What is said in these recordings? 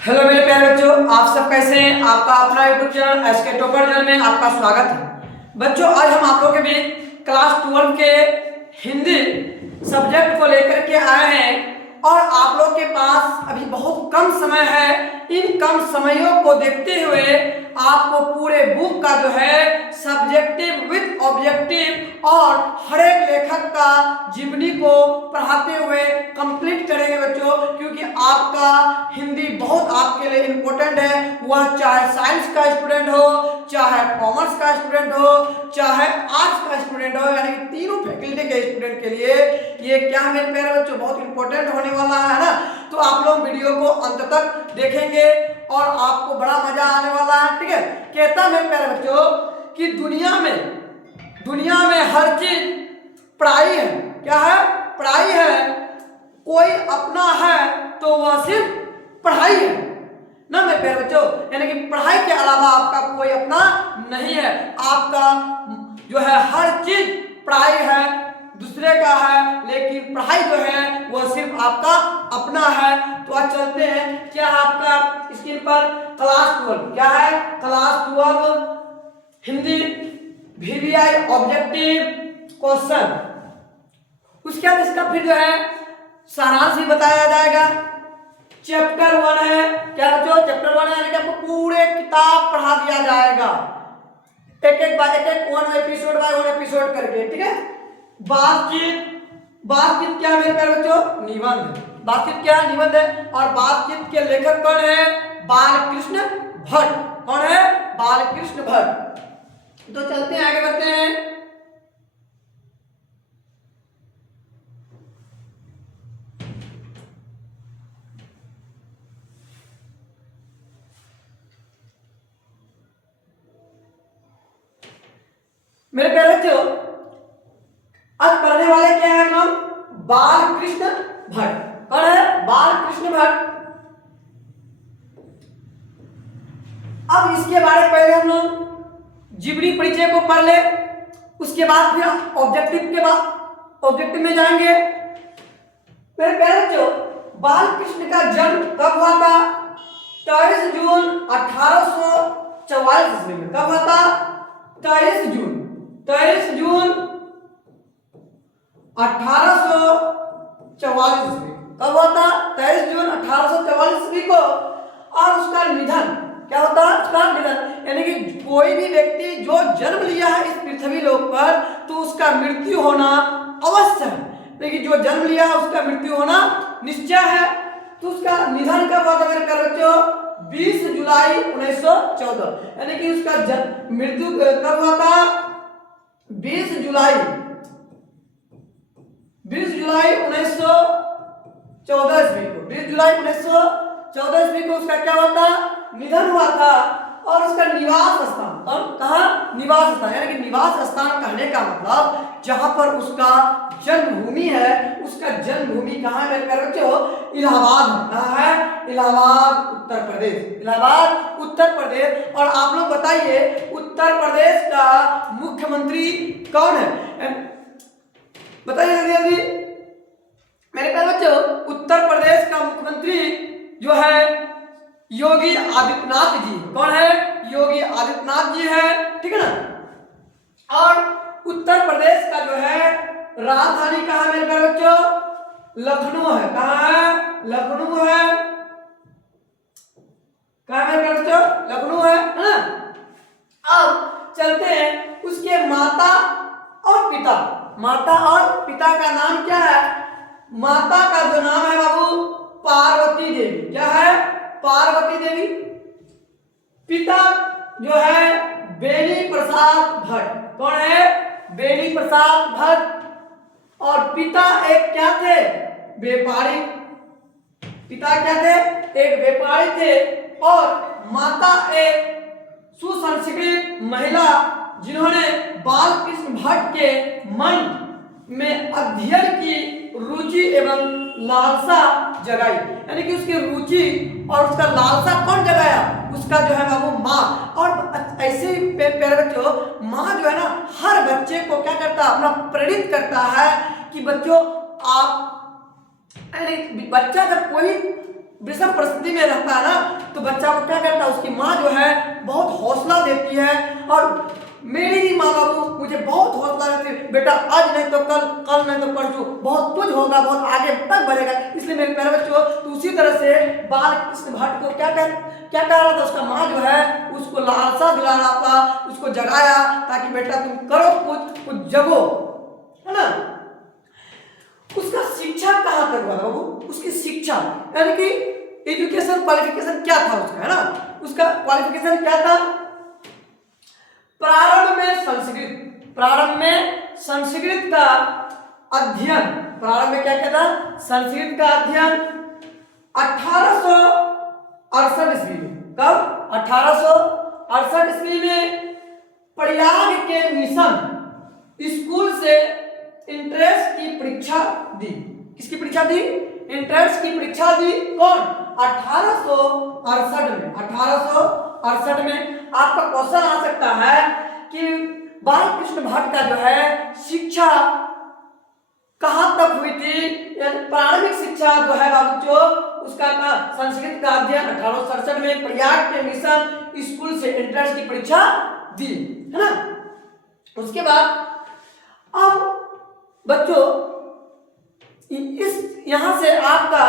Hello मेरे प्यारे बच्चों, आप सब कैसे हैं। आपका अपना YouTube channel SK topper channel में आपका स्वागत है। बच्चों, आज हम आप लोगों के बीच क्लास 12 के हिंदी सब्जेक्ट को लेकर के आए हैं और आप लोग के पास अभी बहुत कम समय है। इन कम समयों को देखते हुए आपको पूरे बुक का जो है सब्जेक्टिव विद ऑब्जेक्टिव और हर एक लेखक का जीवनी को पढ़ाते हुए कंप्लीट करेंगे बच्चों, क्योंकि आपका हिंदी बहुत आपके लिए इम्पोर्टेंट है। वह चाहे साइंस का स्टूडेंट हो, चाहे कॉमर्स का स्टूडेंट हो, चाहे आर्ट्स का स्टूडेंट हो, यानी कि तीनों फैकल्टी के स्टूडेंट के लिए ये क्या मेरे प्यारे बच्चों बहुत इंपॉर्टेंट होने वाला है ना। तो आप लोग वीडियो को अंत तक देखेंगे और आपको बड़ा मजा आने वाला है। ठीक है, कहता मेरे प्यारे बच्चों कि दुनिया में हर चीज पढ़ाई है। क्या है? पढ़ाई है। कोई अपना है तो वह सिर्फ पढ़ाई है ना मेरे प्यारे बच्चों, यानी कि पढ़ाई के अलावा आपका कोई अपना नहीं है। आपका जो है हर चीज पढ़ाई है, दूसरे का है, लेकिन पढ़ाई जो है वो सिर्फ आपका अपना है। तो आज चलते हैं। क्या आपका स्क्रीन पर क्लास 12 क्या है? Class 12 Hindi VVI objective question. उसके बाद इसका फिर जो है सारांश भी बताया जाएगा। चैप्टर 1 है। क्या बच्चों? चैप्टर 1 यानी कि आपको पूरे किताब पढ़ा दिया जाएगा, एक one episode by one episode करके। ठीक है। बातचीत क्या मेरे प्यारे बच्चों? निबंध। बातचीत क्या? निबंध है। और बातचीत के लेखक कौन है? बालकृष्ण भट्ट। कौन है? बालकृष्ण भट्ट। तो चलते हैं, आगे बढ़ते हैं। मेरे प्यारे बच्चों, आज पढ़ने वाले क्या है हम लोग? बालकृष्ण भट्ट। कौन है? बालकृष्ण भट्ट। अब इसके बारे में पहले हम लोग जीवनी परिचय को पढ़ ले, उसके बाद फिर ऑब्जेक्टिव में जाएंगे। मेरे प्यारे बच्चों, बालकृष्ण का जन्म कब हुआ था? 23 जून 1844 ईस्वी में। कब हुआ था? 23 जून 1844 ईस्वी। कब हुआ था? 23 जून 1844 ईस्वी को। और उसका निधन क्या होता है? उसका निधन, यानी कि कोई भी व्यक्ति जो जन्म लिया है इस पृथ्वी लोक पर तो उसका मृत्यु होना अवश्य है, लेकिन जो जन्म लिया है उसका मृत्यु होना निश्चय है। तो उसका निधन कब हुआ था मेरे प्यारे बच्चों? 20 जुलाई 1914, यानी कि उसका मृत्यु कब हुआ था? 20 जुलाई 1914 ईस्वी को। 20 जुलाई 1914 ईस्वी को उसका क्या हुआ था? निधन हुआ था। और उसका निवास स्थान, और कहा? निवास स्थान, यानी कि निवास स्थान कहने का मतलब जहां पर उसका जन्मभूमि है, उसका जन्मभूमि कहाँ है मेरे प्यारे बच्चों? इलाहाबाद है। कहाँ है? इलाहाबाद उत्तर प्रदेश। इलाहाबाद उत्तर प्रदेश। और आप लोग बताइए उत्तर प्रदेश का मुख्यमंत्री कौन है? बताइए जल्दी जल्दी मेरे प्यारे बच्चों। उत्तर प्रदेश का मुख्यमंत्री जो है योगी आदित्यनाथ जी। कौन है? योगी आदित्यनाथ जी है। ठीक है ना। और उत्तर प्रदेश का जो है राजधानी कहाँ है मेरे प्यारे बच्चों? लखनऊ है। कहाँ है? लखनऊ है। कहाँ है मेरे प्यारे बच्चों? लखनऊ है ना। अब चलते हैं उसके माता और पिता का नाम क्या है? माता का जो नाम है बाबू पार्वती देवी। क्या है? पार्वती देवी। पिता जो है बेनी प्रसाद भट्ट। कौन है? बेनी प्रसाद भट्ट। और पिता एक क्या थे? व्यापारी। पिता क्या थे? एक व्यापारी थे। और माता एक सुसंस्कृत महिला जिन्होंने बालकृष्ण भट्ट के मन में अध्ययन की रुचि एवं लालसा जगाई, यानी कि उसकी रुचि और उसका लालसा कौन जगाया? उसका जो है बाबू माँ। और ऐसे प्यारे बच्चों, माँ जो है ना हर बच्चे को क्या करता है? अपना प्रेरित करता है कि बच्चों आप, बच्चा जब कोई विषम परिस्थिति में रहता है ना, तो बच्चा को क्या करता है, उसकी माँ जो है बहुत हौसला देती है। और मेरी भी माँ बाबू मुझे बहुत हौसला देती है, बेटा आज नहीं तो कल, कल नहीं तो परसों बहुत कुछ होगा, बहुत आगे तक बढ़ेगा। इसलिए मेरे प्यारे बच्चों, तो उसी तरह से बाल कृष्ण भट्ट को क्या कह रहा था, उसका माँ जो है उसको लालसा दिला रहा था, उसको जगाया ताकि बेटा तुम करो कुछ जगो, है ना। उसका शिक्षा कहाँ तक हुआ बाबू, उसकी शिक्षा यानी कि एजुकेशन क्वालिफिकेशन क्या था उसका, है ना। उसका क्वालिफिकेशन क्या था, प्रारंभ में संस्कृत का अध्ययन, प्रारंभ में क्या था, संस्कृत का अध्ययन 1868 ईस्वी में। कब? 1868 ईस्वी में प्रयाग के मिशन स्कूल से इंट्रेंस की परीक्षा दी। किसकी परीक्षा दी? इंट्रेंस की परीक्षा दी। कौन? 1868 में। 1868 में आपका क्वेश्चन आ सकता है कि बाल कृष्ण भट्ट का जो है शिक्षा कहां तक हुई थी, प्रारंभिक शिक्षा जो है बाबू उसका संस्कृत का अध्ययन 1867 में प्रयाग के मिशन स्कूल से एंट्रेंस की परीक्षा दी, है ना। उसके बाद अब बच्चों इस यहां से आपका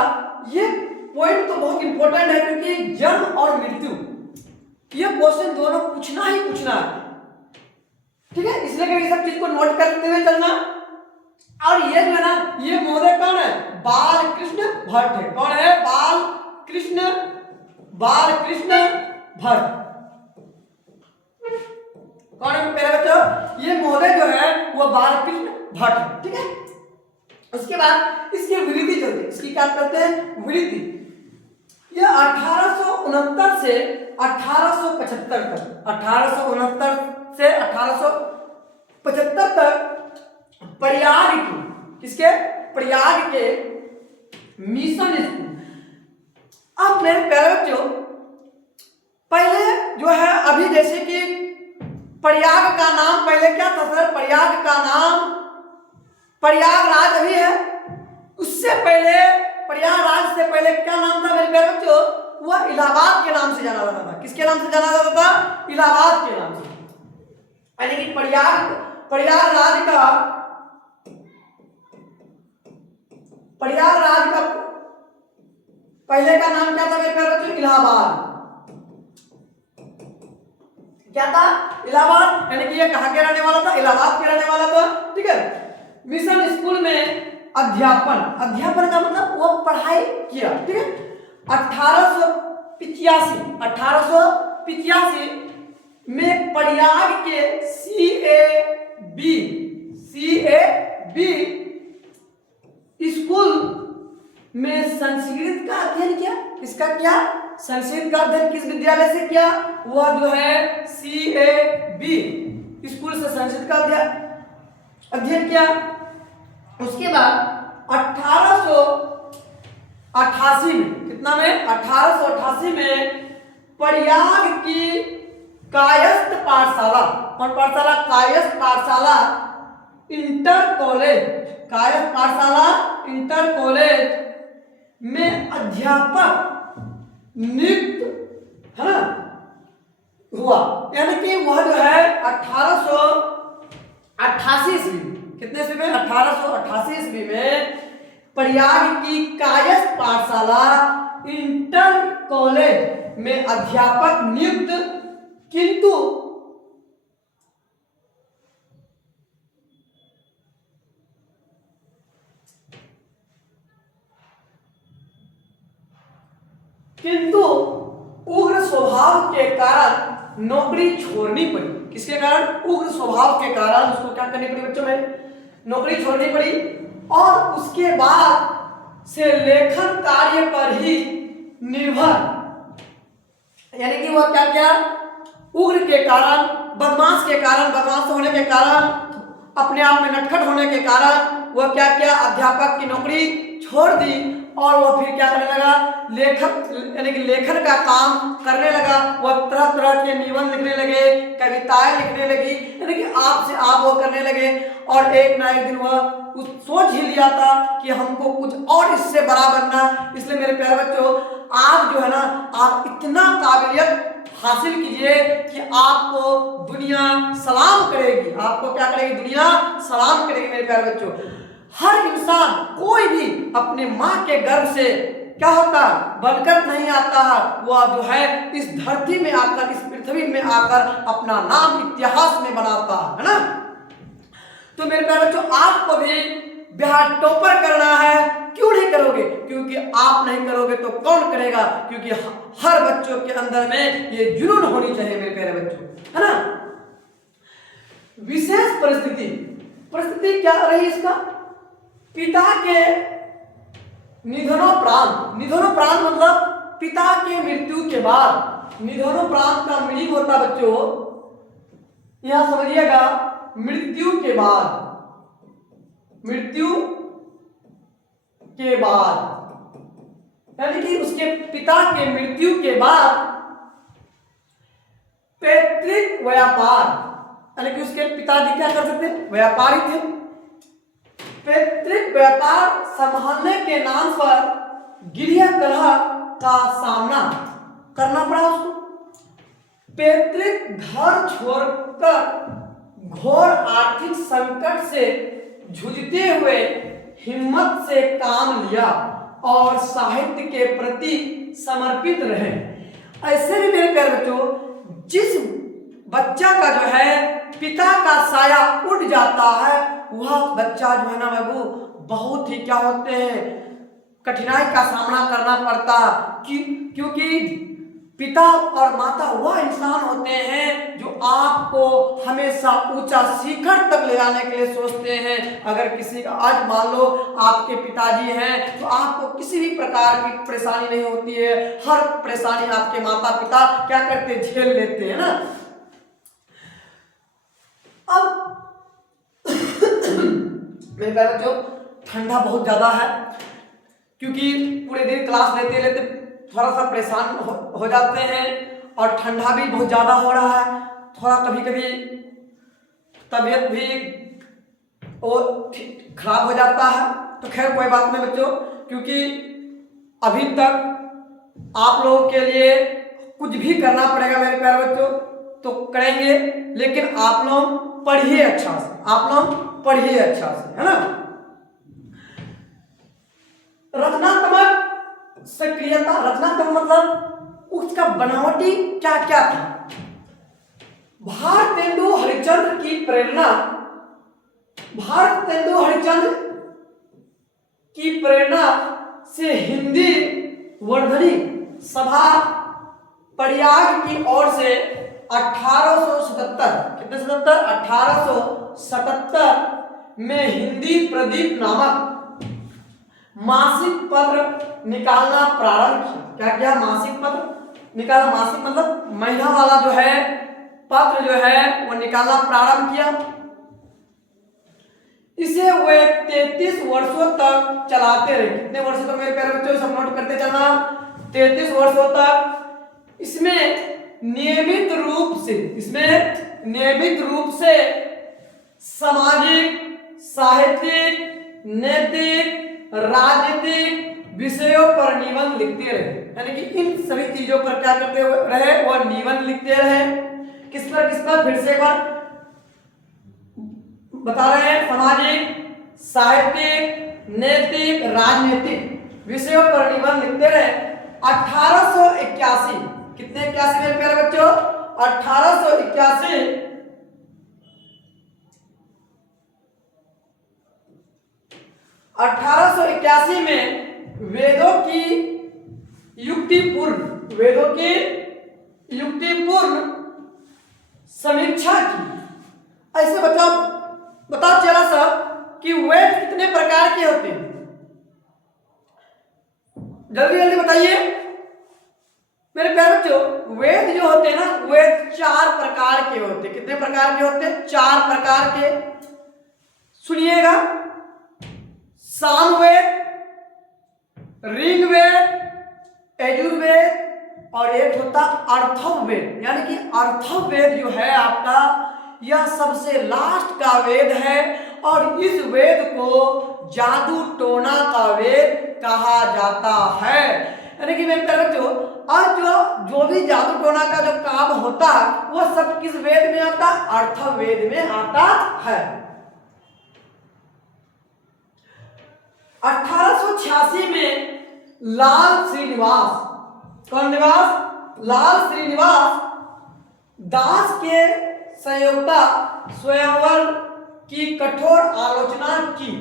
ये पॉइंट तो बहुत इंपॉर्टेंट है, क्योंकि जन्म और मृत्यु ये क्वेश्चन दोनों पूछना ही पूछना है, ठीक है। इसलिए कि सब चीज को नोट करते हुए चलना। और ये जो है ना, ये महोदय कौन है? बाल कृष्ण भट्ट है। कौन है? बाल कृष्ण भट्ट। कौन है मेरे बच्चों? ये महोदय जो है वो बाल कृष्ण भट्ट है, ठीक है। उसके बाद इसकी वृद्धि चलती है, इसकी क्या करते हैं? वृद्धि। यह 1869 से 1875 तक, 1869 से 1875 तक प्रयाग की, किसके? प्रयाग के मिशन स्कूल। अब मेरे प्यारे बच्चों, पहले जो है अभी जैसे कि प्रयाग का नाम पहले क्या था सर? प्रयाग का नाम प्रयागराज अभी है। उससे पहले प्रयागराज से पहले क्या नाम था मेरे प्यारे बच्चों? वह इलाहाबाद के नाम से जाना जाता था। किसके नाम से जाना जाता था? इलाहाबाद के नाम से। यानी कि प्रयागराज का पहले का नाम क्या था मेरे प्यारे बच्चों? इलाहाबाद। क्या था? इलाहाबाद। यानी कि ये कहां के रहने वाला था? इलाहाबाद के रहने वाला था, ठीक है। मिशन स्कूल में अध्यापन का मतलब वो पढ़ाई किया, ठीक है। 1885 में प्रयाग के CAB स्कूल में संस्कृत का अध्ययन किया। इसका क्या? संस्कृत का अध्ययन किस विद्यालय से किया? वह जो है CAB स्कूल से संस्कृत का अध्ययन किया। उसके बाद 1888 में, कितना में? 1888 में प्रयाग की कायस्थ पाठशाला, कौन पाठशाला? कायस्थ पाठशाला इंटर कॉलेज, कायस्थ पाठशाला इंटर कॉलेज में अध्यापक नियुक्त, है ना, हुआ। यानी कि वह जो है 1888 ईस्वी, कितने ईस्वी में? 1888 ईस्वी में प्रयाग की कायस्थ पाठशाला इंटर कॉलेज में अध्यापक नियुक्त, किंतु उग्र स्वभाव के कारण नौकरी छोड़नी पड़ी। किसके कारण? उग्र स्वभाव के कारण उसको क्या करनी पड़ी बच्चों में? नौकरी छोड़नी पड़ी। और उसके बाद से लेखन कार्य पर ही निर्भर, यानी कि वह क्या किया? उग्र के कारण, बदमाश होने के कारण, अपने आप में नटखट होने के कारण वह क्या किया? अध्यापक की नौकरी छोड़ दी। और वह फिर क्या करने लगा? लेखक यानी कि लेखन का काम करने लगा। वह तरह तरह के निबंध लिखने लगे, कविताएं लिखने लगी, यानी कि आप से आप वो करने लगे। और एक ना एक दिन वह कुछ सोच ही लिया था कि हमको कुछ और इससे बड़ा बनना। इसलिए मेरे प्यारे बच्चों, आप इतना काबिलियत हासिल कीजिए कि आपको दुनिया सलाम करेगी। आपको क्या करेगी? दुनिया सलाम करेगी मेरे प्यारे बच्चों। हर इंसान कोई भी अपने माँ के गर्भ से क्या होता बनकर नहीं आता है, वह जो है इस धरती में आकर, इस पृथ्वी में आकर अपना नाम इतिहास में बनाता है ना। तो मेरे प्यारे बच्चों, आपको भी बिहार टॉपर करना है। क्यों नहीं करोगे? क्योंकि आप नहीं करोगे तो कौन करेगा? क्योंकि हर बच्चों के अंदर में ये जुनून होनी चाहिए मेरे प्यारे बच्चों, है ना। विशेष परिस्थिति, परिस्थिति क्या रही इसका? पिता के निधनोपरांत, निधनोपरांत मतलब पिता के मृत्यु के बाद। निधनोपरांत का मीनिंग होता बच्चों, यहां समझिएगा, मृत्यु के बाद, मृत्यु के बाद, यानी कि उसके पिता के मृत्यु के बाद पैतृक व्यापार, यानी कि उसके पिताजी क्या कर सकते? व्यापारी थे। पैतृक व्यापार संभालने के नाम पर गृह कलह का सामना करना पड़ा उसको। पैतृक घर छोड़कर घोर आर्थिक संकट से जूझते हुए हिम्मत से काम लिया और साहित्य के प्रति समर्पित रहे। ऐसे भी मेरे प्यारे बच्चों, जिस बच्चा का जो है पिता का साया उड़ जाता है, वह बच्चा जो है ना बाबू बहुत ही क्या होते हैं, कठिनाई का सामना करना पड़ता, क्योंकि पिता और माता वह इंसान होते हैं जो आपको हमेशा ऊंचा शिखर तक ले जाने के लिए सोचते हैं। अगर किसी का आज मान लो आपके पिताजी हैं तो आपको किसी भी प्रकार की परेशानी नहीं होती है। हर परेशानी आपके माता पिता क्या करते? झेल लेते हैं ना। अब मेरे प्यारे बच्चों, ठंडा बहुत ज्यादा है, क्योंकि पूरे दिन क्लास लेते लेते थोड़ा सा परेशान हो जाते हैं और ठंडा भी बहुत ज़्यादा हो रहा है। थोड़ा कभी कभी तबीयत भी और खराब हो जाता है। तो खैर कोई बात नहीं बच्चों, क्योंकि अभी तक आप लोगों के लिए कुछ भी करना पड़ेगा मेरे प्यारे बच्चों, तो करेंगे, लेकिन आप लोग पढ़िए अच्छा से, आप लोग पढ़िए अच्छा से, है ना। रचनात्मक सक्रियता, रचनात्मक मतलब उसका बनावटी क्या क्या था। भारतेंदु हरिश्चंद्र की प्रेरणा, भारतेंदु हरिश्चंद्र की प्रेरणा से हिंदी वर्धनी सभा प्रयाग की ओर से 1877, कितने 77? 1877 में हिंदी प्रदीप नामक मासिक पत्र निकालना प्रारंभ किया। क्या किया? मासिक पत्र निकाला। मासिक मतलब महीना वाला जो है पत्र जो है वो निकालना प्रारंभ किया। इसे वे 33 वर्षों तक चलाते रहे। कितने वर्षों तक मेरे प्यारे बच्चों? सब नोट करते चलना, 33 वर्षों तक। इसमें नियमित रूप से सामाजिक, साहित्यिक, नैतिक, राजनीतिक विषयों पर निबंध लिखते रहे। यानी कि इन सभी चीजों पर क्या करते रहे? वह निबंध लिखते रहे। किस पर? फिर से एक बार बता रहे हैं, सामाजिक, साहित्यिक, नैतिक, राजनीतिक विषयों पर निबंध लिखते रहे। 1881, कितने 81 मेरे प्यारे बच्चों? 1881 1881 में वेदों की युक्तिपूर्ण समीक्षा की। ऐसे बताओ जरा सा कि वेद कितने प्रकार के होते हैं? जल्दी जल्दी बताइए मेरे प्यारे बच्चों। वेद जो होते हैं ना, वेद 4 प्रकार के होते हैं। कितने प्रकार के होते हैं? 4 प्रकार के। सुनिएगा, सामवेद, ऋग्वेद, यजुर्वेद और एक होता अर्थववेद। यानी कि अर्थववेद जो है आपका, यह सबसे लास्ट का वेद है और इस वेद को जादू टोना का वेद कहा जाता है। यानी कि मेरे बच्चों, और जो भी जादू टोना का जो काम होता है वह सब किस वेद में आता है? अथर्ववेद में आता है। 1886 में लाल श्रीनिवास, कौन निवास? लाल श्रीनिवास दास के संयोक्ता स्वयंवर की कठोर आलोचना की।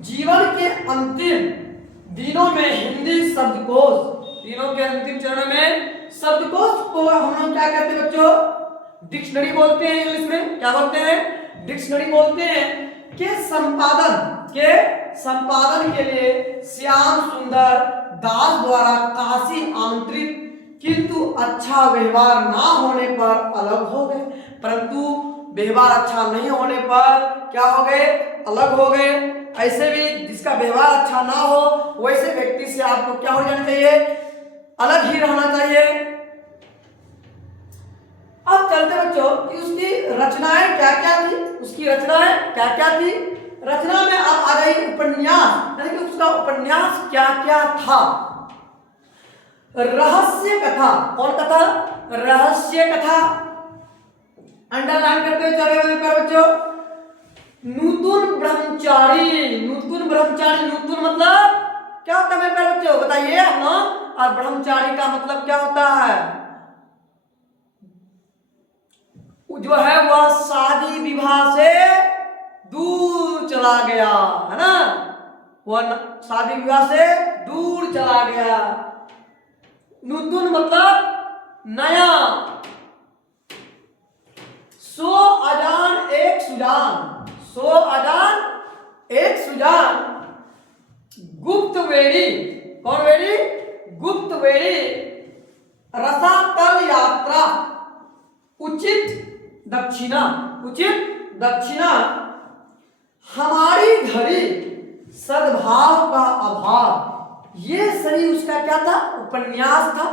जीवन के अंतिम दिनों में हिंदी शब्दकोश, दिनों के अंतिम चरण में शब्दकोश को हम लोग क्या कहते हैं बच्चों? डिक्शनरी बोलते हैं। इंग्लिश में क्या बोलते हैं? डिक्शनरी बोलते हैं। के संपादन के लिए श्याम सुंदर दास द्वारा काशी आमंत्रित, किंतु अच्छा व्यवहार ना होने पर अलग हो गए। परंतु व्यवहार अच्छा नहीं होने पर क्या हो गए? अलग हो गए। ऐसे भी जिसका व्यवहार अच्छा ना हो वैसे व्यक्ति से आपको क्या हो जाना चाहिए? अलग ही रहना चाहिए। अब चलते बच्चों कि उसकी रचनाएं क्या क्या थी। उसकी रचनाएं क्या क्या थी? रचना में अब आ गई उपन्यास, यानी कि उसका उपन्यास क्या क्या था? रहस्य कथा। कौन कथा? रहस्य कथा। अंडरलाइन करते हुए चले बच्चों। नूतन ब्रह्मचारी। नूतन मतलब क्या होता है मेरे प्यारे बच्चों? बताइए आप लोग। और ब्रह्मचारी का मतलब क्या होता है? जो है वह शादी विवाह से दूर चला गया, है ना? वह शादी विवाह से दूर चला गया। नूतन मतलब नया। सो अजान एक सुजान। गुप्त वेड़ी। कौन वेड़ी? गुप्त वेड़ी। रसातल यात्रा। उचित दक्षिणा। हमारी घड़ी। सद्भाव का अभाव। ये सभी उसका क्या था? उपन्यास था।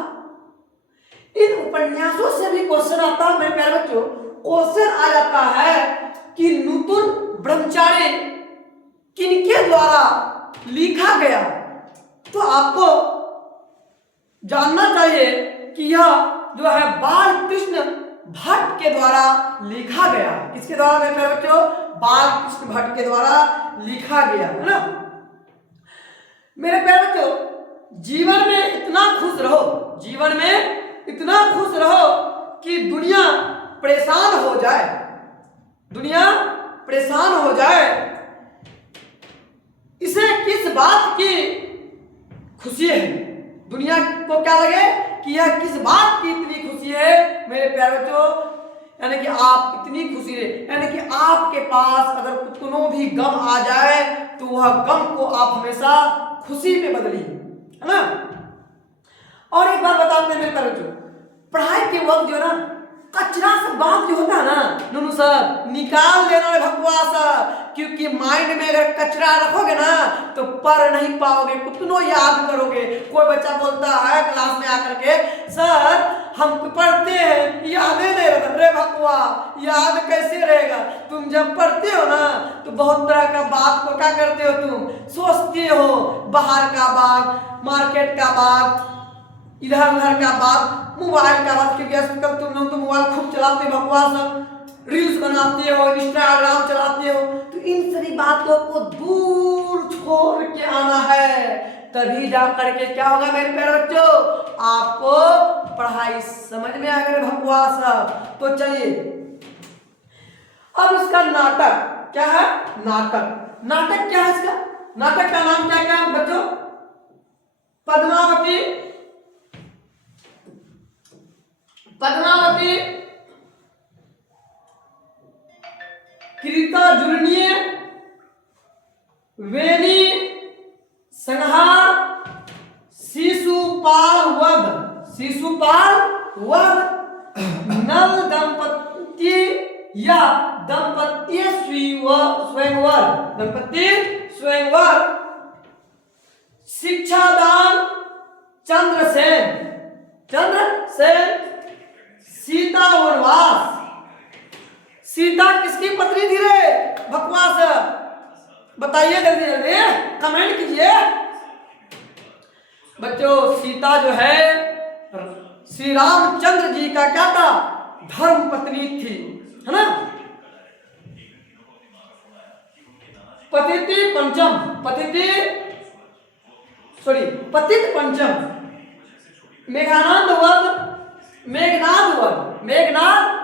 इन उपन्यासों से भी क्वेश्चन आता है मेरे प्यारे बच्चों। क्वेश्चन आ जाता है कि नूतन ब्रह्मचारी किनके द्वारा लिखा गया? तो आपको जानना चाहिए कि यह जो है बालकृष्ण भट्ट के द्वारा लिखा गया। किसके द्वारा मेरे प्यारे बच्चों? बालकृष्ण भट्ट के द्वारा लिखा गया, है ना? मेरे प्यारे बच्चों, जीवन में इतना खुश रहो कि दुनिया परेशान हो जाए। इसे किस बात की खुशी है? दुनिया को क्या लगे कि यह किस बात की इतनी खुशी है मेरे प्यारे बच्चों? यानी कि आप इतनी खुशी है, यानी कि आपके पास अगर कितनों भी गम आ जाए तो वह गम को आप हमेशा खुशी में बदलिए, है ना? और एक बात बताते हैं मेरे प्यारे बच्चों, पढ़ाई के वक्त जो है ना कचरा सब बात जो होता है ना नुनू सर, निकाल देना है बकवास। क्योंकि माइंड में अगर कचरा रखोगे ना तो पढ़ नहीं पाओगे, कितनों याद करोगे। कोई बच्चा बोलता है क्लास में आकर के, सर हम पढ़ते हैं याद नहीं रहता। अरे भगवा, याद कैसे रहेगा? तुम जब पढ़ते हो ना तो बहुत तरह का बात को क्या करते हो? तुम सोचते हो, बाहर का बात, मार्केट का बात, इधर उधर का बात, मोबाइल का बात। क्योंकि आजकल तुम लोग तो मोबाइल खूब चलाते हो, बकवास रील्स बनाते हो, इंस्टाग्राम चलाते हो। तो इन सभी बातों को दूर छोड़ के आना है, तभी जा करके क्या होगा मेरे प्यारे बच्चों? आपको पढ़ाई समझ में आएगा। बकवास तो चलिए अब इसका नाटक क्या है? नाटक क्या है इसका? नाटक का नाम क्या है बच्चों? पद्मावती, कृताजुर्नीय, वेणी संहार, शिशुपाल वध, नल दंपत्ति या दंपत्ति स्वयंवर, शिक्षादान, चंद्रसेन, सीता वनवास। सीता किसकी पत्नी थी रे? बकवास बताइए, जल्दी कमेंट कीजिए। बच्चों सीता जो है श्री रामचंद्र जी का क्या था, धर्म पत्नी थी, है ना। पतिति पंचम, पतित पंचम, मेघानंद वध, मेघनाद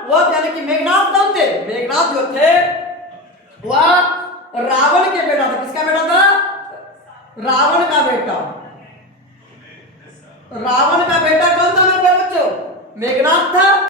वध यानी कि मेघनाद कौन थे, मेघनाद जो थे वह रावण के बेटा था। किसका बेटा था, रावण का बेटा। रावण का बेटा कौन था मेरे बच्चों, मेघनाद था।